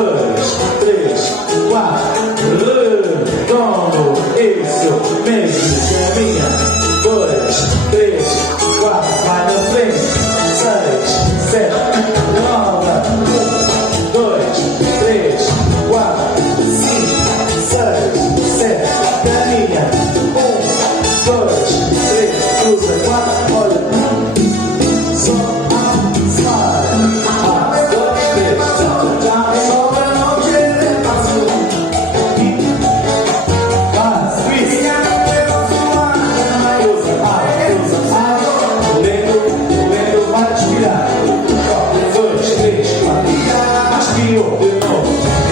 dois, três, quatro. Redondo, isso mesmo, caminha. Dois, três, quatro, vai na frente. Seis, sete, nove. Um, dois, três, quatro, cinco, seis, sete, caminha. Um, dois, três, cruza, quatro, olha. Só sai. Um, dois, três, já sobra, não querer azul. Vai tirar. 2, 3, 4. Aspirou de novo.